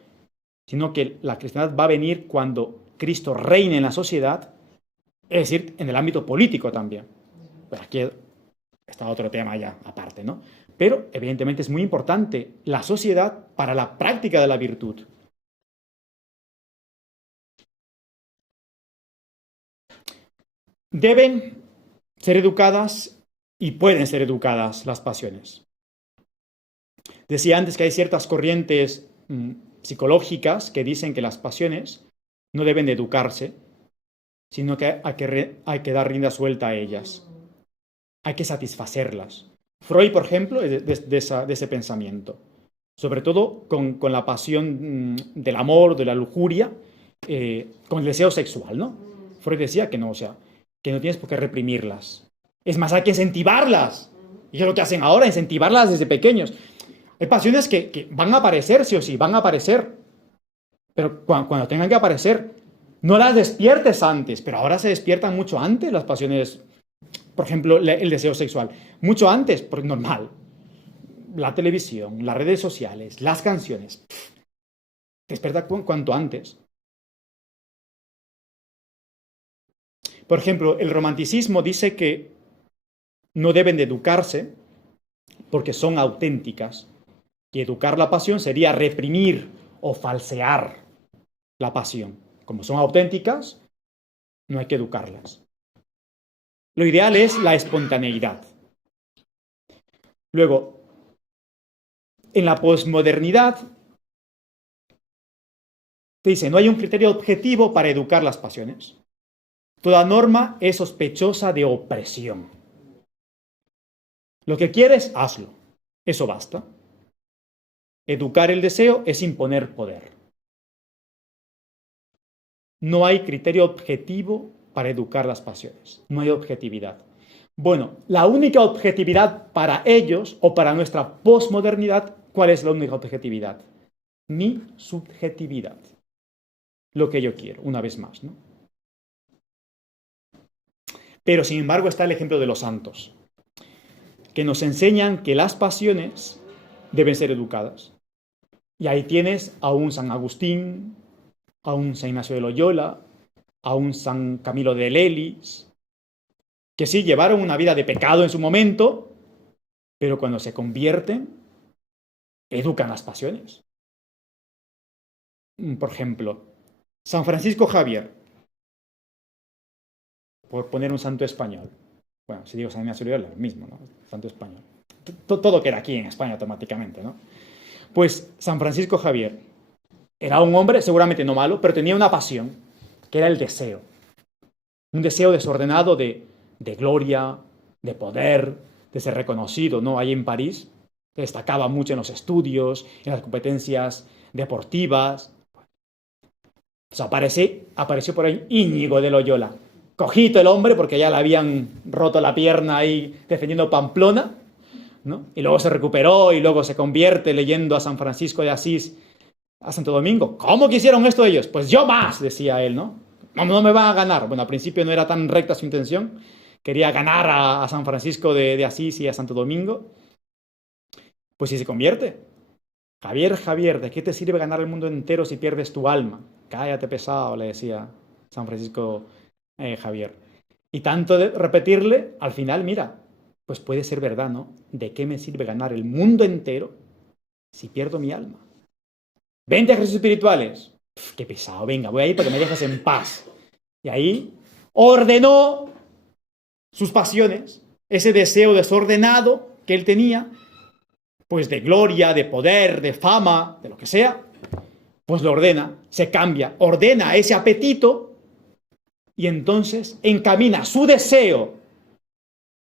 sino que la cristiandad va a venir cuando Cristo reine en la sociedad, es decir, en el ámbito político también. Pues aquí está otro tema ya aparte, ¿no? Pero evidentemente es muy importante la sociedad para la práctica de la virtud. Deben ser educadas y pueden ser educadas las pasiones. Decía antes que hay ciertas corrientes psicológicas que dicen que las pasiones no deben de educarse, sino que hay que dar rienda suelta a ellas. Hay que satisfacerlas. Freud, por ejemplo, es de ese pensamiento. Sobre todo con la pasión del amor, de la lujuria, con el deseo sexual, ¿no? Freud decía que no, o sea, que no tienes por qué reprimirlas. Es más, hay que incentivarlas. Y es lo que hacen ahora, incentivarlas desde pequeños. Hay pasiones que van a aparecer, sí o sí, van a aparecer. Pero cuando tengan que aparecer, no las despiertes antes. Pero ahora se despiertan mucho antes las pasiones. Por ejemplo, el deseo sexual. Mucho antes, porque normal. La televisión, las redes sociales, las canciones. Despierta cuanto antes. Por ejemplo, el romanticismo dice que no deben de educarse porque son auténticas. Y educar la pasión sería reprimir o falsear la pasión. Como son auténticas, no hay que educarlas. Lo ideal es la espontaneidad. Luego, en la posmodernidad, te dice, no hay un criterio objetivo para educar las pasiones. Toda norma es sospechosa de opresión. Lo que quieres, hazlo. Eso basta. Educar el deseo es imponer poder. No hay criterio objetivo para educar las pasiones. No hay objetividad. Bueno, la única objetividad para ellos o para nuestra posmodernidad, ¿cuál es la única objetividad? Mi subjetividad. Lo que yo quiero, una vez más, ¿no? Pero, sin embargo, está el ejemplo de los santos, que nos enseñan que las pasiones deben ser educadas. Y ahí tienes a un San Agustín, a un San Ignacio de Loyola, a un San Camilo de Lelis, que sí llevaron una vida de pecado en su momento, pero cuando se convierten, educan las pasiones. Por ejemplo, San Francisco Javier, por poner un santo español. Bueno, si digo San Ignacio de Loyola, lo mismo, ¿no? Santo español. Todo queda aquí en España automáticamente, ¿no? Pues San Francisco Javier era un hombre seguramente no malo, pero tenía una pasión, que era el deseo. Un deseo desordenado de gloria, de poder, de ser reconocido, ¿no? Ahí en París destacaba mucho en los estudios, en las competencias deportivas. Entonces apareció por ahí Íñigo de Loyola. Cojito el hombre, porque ya le habían roto la pierna ahí defendiendo Pamplona, ¿no? Y luego se recuperó y luego se convierte leyendo a San Francisco de Asís, a Santo Domingo. ¿Cómo quisieron esto ellos? Pues yo más, decía él, ¿no? No me van a ganar. Bueno, al principio no era tan recta su intención. Quería ganar a San Francisco de Asís y a Santo Domingo. Pues si se convierte. Javier, ¿de qué te sirve ganar el mundo entero si pierdes tu alma? Cállate pesado, le decía San Francisco Javier. Y tanto de repetirle, al final, mira, pues puede ser verdad, ¿no? ¿De qué me sirve ganar el mundo entero si pierdo mi alma? Vente a ejercicios espirituales. Qué pesado, venga, voy a ir para que me dejes en paz. Y ahí ordenó sus pasiones, ese deseo desordenado que él tenía, pues de gloria, de poder, de fama, de lo que sea, pues lo ordena, se cambia, ordena ese apetito y entonces encamina su deseo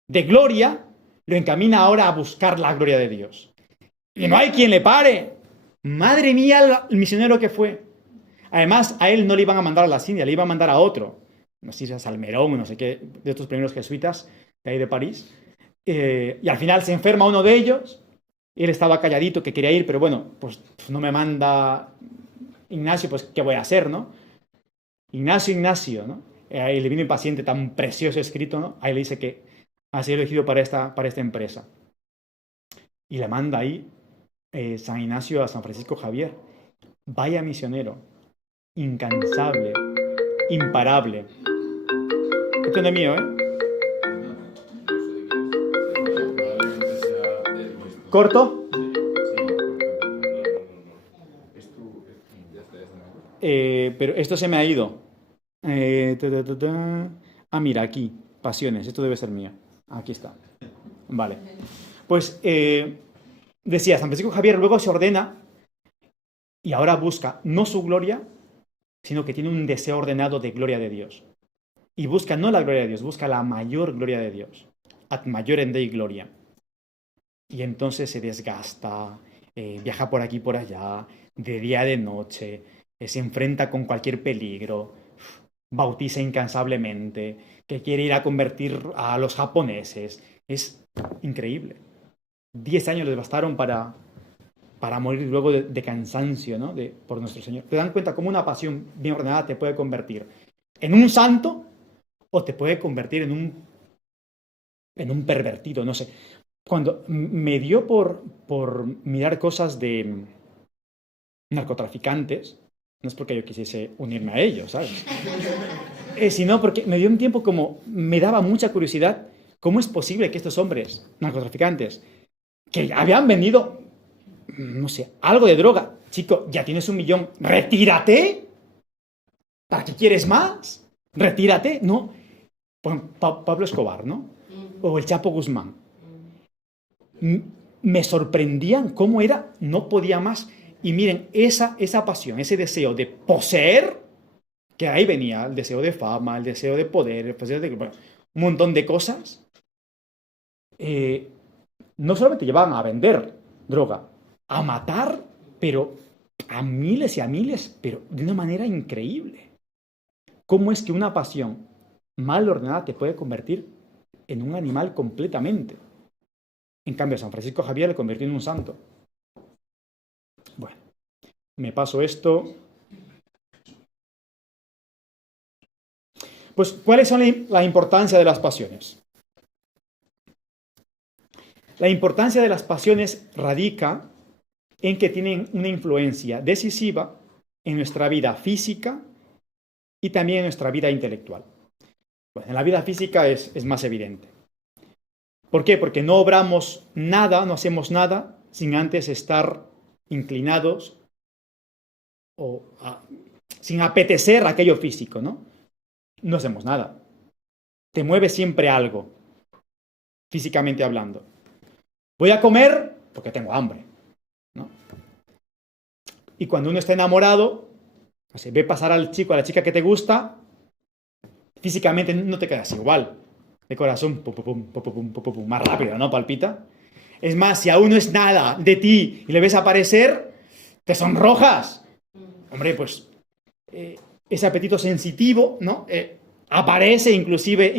de gloria, lo encamina ahora a buscar la gloria de Dios. Y no hay quien le pare. Madre mía, el misionero que fue. Además, a él no le iban a mandar a las Indias, le iban a mandar a otro. No sé si a Salmerón, no sé qué, de estos primeros jesuitas de ahí de París. Y al final se enferma uno de ellos. Y él estaba calladito, que quería ir, pero bueno, pues no me manda Ignacio, pues ¿qué voy a hacer, no? Ignacio, ¿no? Ahí le vino impaciente, tan precioso escrito, ¿no? Ahí le dice que ha sido elegido para esta empresa. Y le manda ahí San Ignacio a San Francisco Javier. Vaya misionero, incansable, imparable. Esto no es mío, ¿eh? ¿Corto? Pero esto se me ha ido. Mira, aquí, pasiones, esto debe ser mío. Aquí está. Vale. Pues decía, San Francisco Javier luego se ordena y ahora busca no su gloria, sino que tiene un deseo ordenado de gloria de Dios. Y busca no la gloria de Dios, busca la mayor gloria de Dios. Ad majorem Dei gloria. Y entonces se desgasta, viaja por aquí y por allá, de día de noche, se enfrenta con cualquier peligro, bautiza incansablemente, que quiere ir a convertir a los japoneses. Es increíble. 10 años les bastaron para morir luego de cansancio, ¿no? Por nuestro Señor. ¿Te dan cuenta cómo una pasión bien ordenada te puede convertir en un santo o te puede convertir en un pervertido? No sé. Cuando me dio por mirar cosas de narcotraficantes, no es porque yo quisiese unirme a ellos, ¿sabes? Sino porque me dio un tiempo como me daba mucha curiosidad cómo es posible que estos hombres narcotraficantes que habían vendido, no sé, algo de droga, chico, ya tienes 1 millón, retírate, ¿para qué quieres más? Retírate, ¿no? Pablo Escobar, ¿no? O el Chapo Guzmán. Me sorprendían cómo era, no podía más. Y miren, esa pasión, ese deseo de poseer, que ahí venía el deseo de fama, el deseo de poder, el deseo de un montón de cosas, no solamente llevaban a vender droga, a matar, pero a miles y a miles, pero de una manera increíble. ¿Cómo es que una pasión mal ordenada te puede convertir en un animal completamente? En cambio, San Francisco Javier le convirtió en un santo. Bueno, me paso esto. Pues, ¿cuál es la importancia de las pasiones? La importancia de las pasiones radica en que tienen una influencia decisiva en nuestra vida física y también en nuestra vida intelectual. Bueno, en la vida física es más evidente. ¿Por qué? Porque no obramos nada, no hacemos nada sin antes estar inclinados sin apetecer aquello físico, ¿no? No hacemos nada. Te mueve siempre algo, físicamente hablando. Voy a comer porque tengo hambre, ¿no? Y cuando uno está enamorado, o sea, ve pasar al chico, a la chica que te gusta, físicamente no te quedas igual. De corazón, pum, pum, pum, pum, pum, pum, más rápido, ¿no? Palpita. Es más, si aún no es nada de ti y le ves aparecer, te sonrojas. Hombre, pues ese apetito sensitivo, ¿no? Aparece inclusive,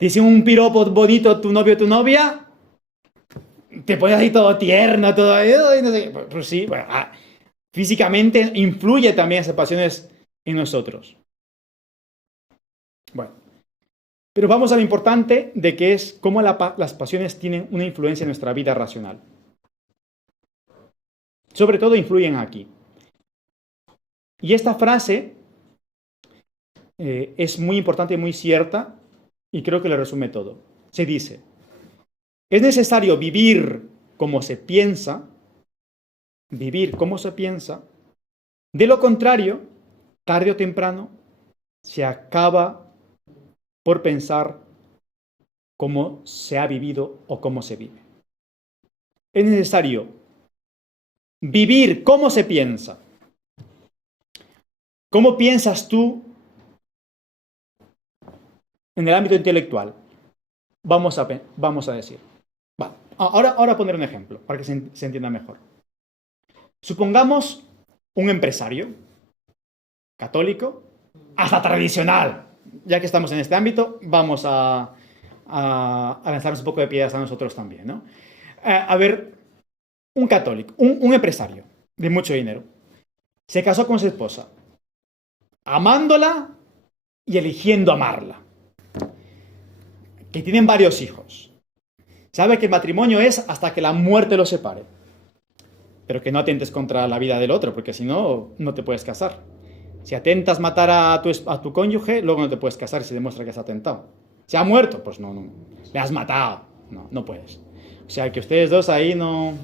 dice un piropo bonito tu novio o tu novia, te pones ahí todo tierno, todo, no sé, pues sí, bueno, físicamente influye también esas pasiones en nosotros. Bueno, pero vamos a lo importante de que es cómo las pasiones tienen una influencia en nuestra vida racional. Sobre todo influyen aquí. Y esta frase es muy importante y muy cierta y creo que lo resume todo. Se dice, es necesario vivir como se piensa, de lo contrario, tarde o temprano, se acaba por pensar cómo se ha vivido o cómo se vive. Es necesario vivir como se piensa. ¿Cómo piensas tú en el ámbito intelectual? Vamos a decir. Vale. Ahora poner un ejemplo para que se entienda mejor. Supongamos un empresario católico, hasta tradicional. Ya que estamos en este ámbito, vamos a lanzarnos un poco de piedras a nosotros también, ¿no? A ver, un católico, un empresario de mucho dinero, se casó con su esposa, amándola y eligiendo amarla, que tienen varios hijos. Sabe que el matrimonio es hasta que la muerte los separe, pero que no atentes contra la vida del otro, porque si no, no te puedes casar. Si atentas matar a tu cónyuge, luego no te puedes casar si demuestra que has atentado. ¿Se ha muerto? Pues no. Le has matado. No puedes. O sea, que ustedes dos ahí no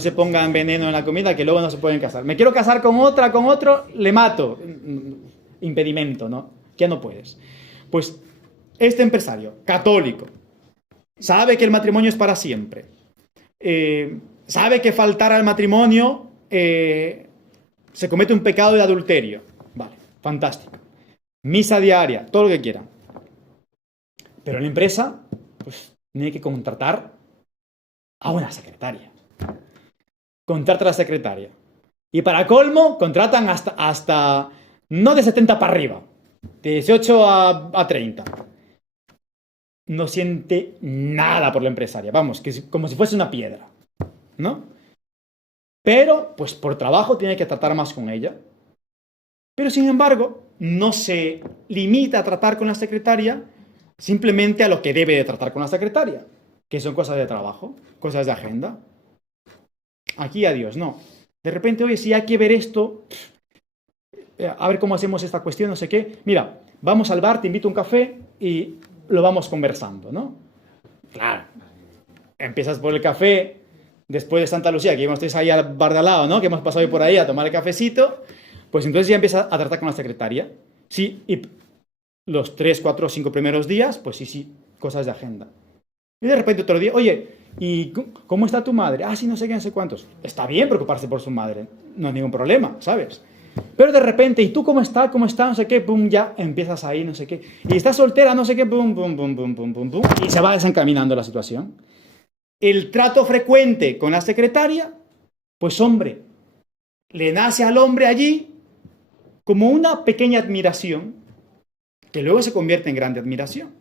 se pongan veneno en la comida, que luego no se pueden casar. Me quiero casar con otro, le mato. Impedimento, ¿no? Ya no puedes. Pues este empresario, católico, sabe que el matrimonio es para siempre. Sabe que faltar al matrimonio se comete un pecado de adulterio. Vale, fantástico. Misa diaria, todo lo que quiera. Pero la empresa, pues, tiene que contratar a una secretaria. Contrata a la secretaria. Y para colmo, contratan hasta no de 70 para arriba, de 18 a 30. No siente nada por la empresaria. Vamos, que es como si fuese una piedra, ¿no? Pero, pues por trabajo tiene que tratar más con ella. Pero, sin embargo, no se limita a tratar con la secretaria simplemente a lo que debe de tratar con la secretaria, que son cosas de trabajo, cosas de agenda. Aquí adiós, no. De repente, oye, si hay que ver esto, a ver cómo hacemos esta cuestión, no sé qué. Mira, vamos al bar, te invito a un café y lo vamos conversando, ¿no? Claro. Empiezas por el café después de Santa Lucía, que íbamos ahí al bar de al lado, ¿no? Que hemos pasado por ahí a tomar el cafecito. Pues entonces ya empieza a tratar con la secretaria. Sí, y los 3, 4, 5 primeros días, pues sí, cosas de agenda. Y de repente otro día, oye, ¿y cómo está tu madre? Sí, no sé qué, no sé cuántos. Está bien preocuparse por su madre, no hay ningún problema, ¿sabes? Pero de repente, ¿y tú cómo está? ¿Cómo está? No sé qué, pum, ya empiezas ahí, no sé qué. Y estás soltera, no sé qué, pum, pum, pum, pum, pum, pum, pum. Y se va desencaminando la situación. El trato frecuente con la secretaria, pues hombre, le nace al hombre allí como una pequeña admiración que luego se convierte en grande admiración.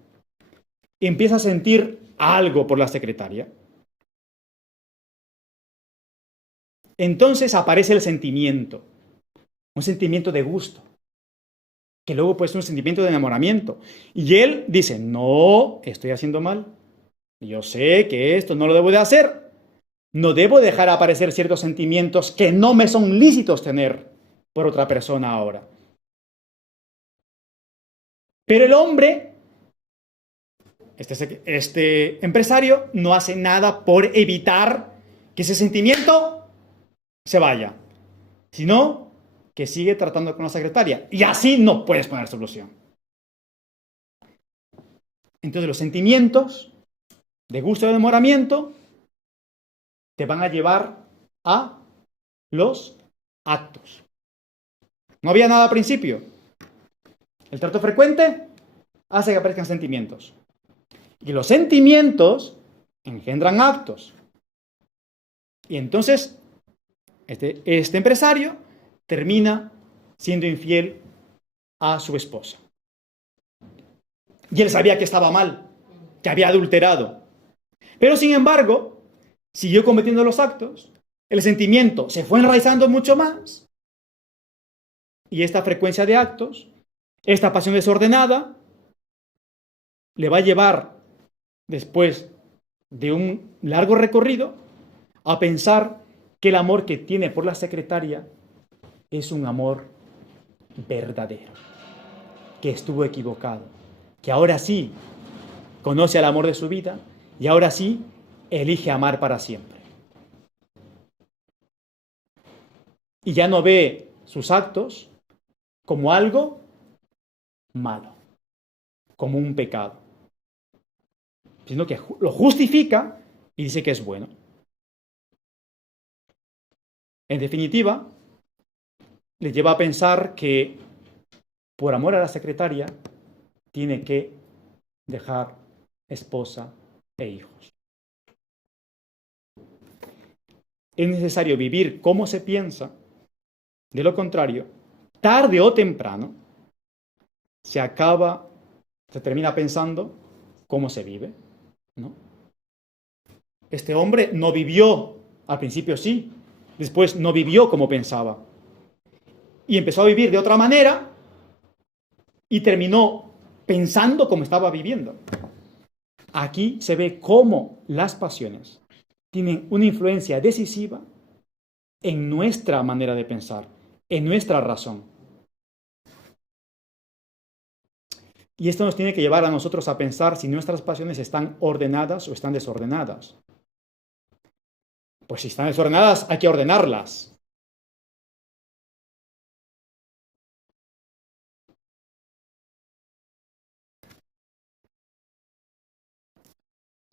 Y empieza a sentir algo por la secretaria. Entonces aparece el sentimiento, un sentimiento de gusto, que luego puede ser un sentimiento de enamoramiento. Y él dice, no, estoy haciendo mal. Yo sé que esto no lo debo de hacer. No debo dejar aparecer ciertos sentimientos que no me son lícitos tener por otra persona ahora. Pero el hombre Este empresario no hace nada por evitar que ese sentimiento se vaya, sino que sigue tratando con la secretaria. Y así no puedes poner solución. Entonces los sentimientos de gusto y de enamoramiento te van a llevar a los actos. No había nada al principio. El trato frecuente hace que aparezcan sentimientos. Y los sentimientos engendran actos. Y entonces, este empresario termina siendo infiel a su esposa. Y él sabía que estaba mal, que había adulterado. Pero sin embargo, siguió cometiendo los actos. El sentimiento se fue enraizando mucho más. Y esta frecuencia de actos, esta pasión desordenada, le va a llevar, después de un largo recorrido, a pensar que el amor que tiene por la secretaria es un amor verdadero, que estuvo equivocado, que ahora sí conoce al amor de su vida y ahora sí elige amar para siempre. Y ya no ve sus actos como algo malo, como un pecado, sino que lo justifica y dice que es bueno. En definitiva, le lleva a pensar que por amor a la secretaria tiene que dejar esposa e hijos. Es necesario vivir como se piensa, de lo contrario, tarde o temprano, se termina pensando cómo se vive, ¿no? Este hombre no vivió, al principio sí, después no vivió como pensaba. Y empezó a vivir de otra manera y terminó pensando como estaba viviendo. Aquí se ve cómo las pasiones tienen una influencia decisiva en nuestra manera de pensar, en nuestra razón. Y esto nos tiene que llevar a nosotros a pensar si nuestras pasiones están ordenadas o están desordenadas. Pues si están desordenadas, hay que ordenarlas.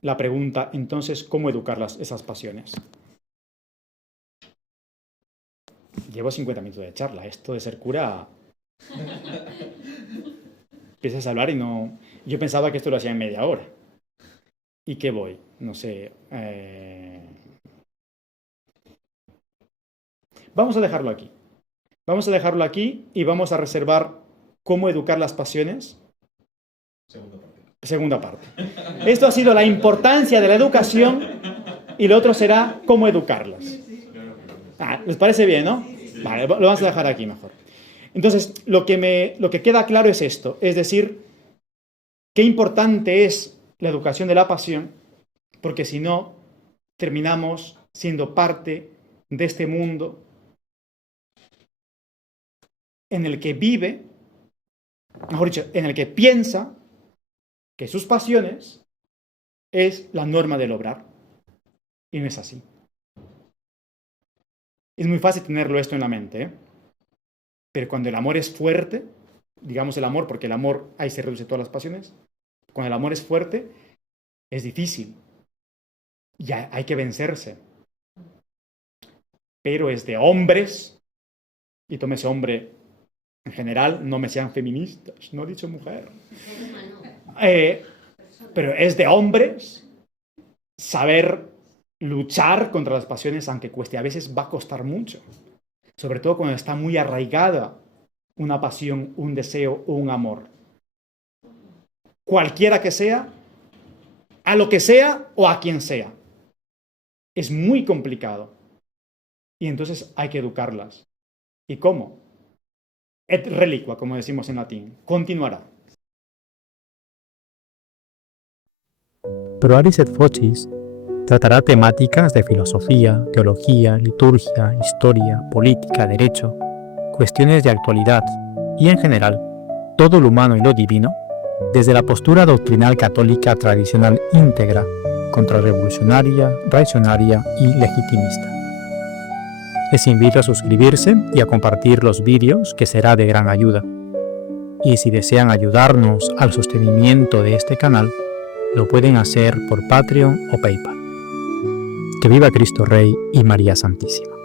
La pregunta, entonces, ¿cómo educar esas pasiones? Llevo 50 minutos de charla. Esto de ser cura... Empiezas a hablar y no... Yo pensaba que esto lo hacía en media hora. ¿Y qué voy? No sé... Vamos a dejarlo aquí. Vamos a dejarlo aquí y vamos a reservar cómo educar las pasiones. Segunda parte. Esto ha sido la importancia de la educación y lo otro será cómo educarlas. ¿Les parece bien, no? Vale, lo vamos a dejar aquí mejor. Entonces, lo que queda claro es esto, es decir, qué importante es la educación de la pasión, porque si no, terminamos siendo parte de este mundo en el que vive, mejor dicho, en el que piensa que sus pasiones es la norma del obrar. Y no es así. Es muy fácil tenerlo esto en la mente, ¿eh? Pero cuando el amor es fuerte, digamos el amor, porque el amor ahí se reduce todas las pasiones, cuando el amor es fuerte, es difícil. Y hay que vencerse. Pero es de hombres, y tómese hombre en general, no me sean feministas, no he dicho mujer. Pero es de hombres saber luchar contra las pasiones, aunque cueste. A veces va a costar mucho. Sobre todo cuando está muy arraigada una pasión, un deseo o un amor. Cualquiera que sea, a lo que sea o a quien sea. Es muy complicado. Y entonces hay que educarlas. ¿Y cómo? Et reliqua, como decimos en latín. Continuará. Pro Aris et Focis tratará temáticas de filosofía, teología, liturgia, historia, política, derecho, cuestiones de actualidad y, en general, todo lo humano y lo divino desde la postura doctrinal católica tradicional íntegra, contrarrevolucionaria, reaccionaria y legitimista. Les invito a suscribirse y a compartir los vídeos, que será de gran ayuda. Y si desean ayudarnos al sostenimiento de este canal, lo pueden hacer por Patreon o PayPal. Que viva Cristo Rey y María Santísima.